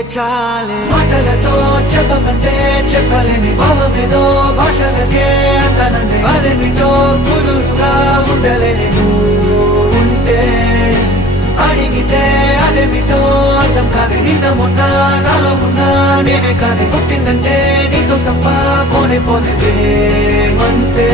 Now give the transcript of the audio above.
ఉంటే చాలే. మాటలతో చెప్పమంటే చెప్పలేని భావమేదో భాషలకే అంతనందే. అదేమిటో కుదురుగా ఉండలేని నువ్వు ఉంటే, అడిగితే అదేమిటో అర్థం కాదు. నిన్న మొన్న నాలో ఉన్నా నేనే కాదు. పుట్టిందంటే నీతో తప్ప పోనే పోతే ప్రేమంతే.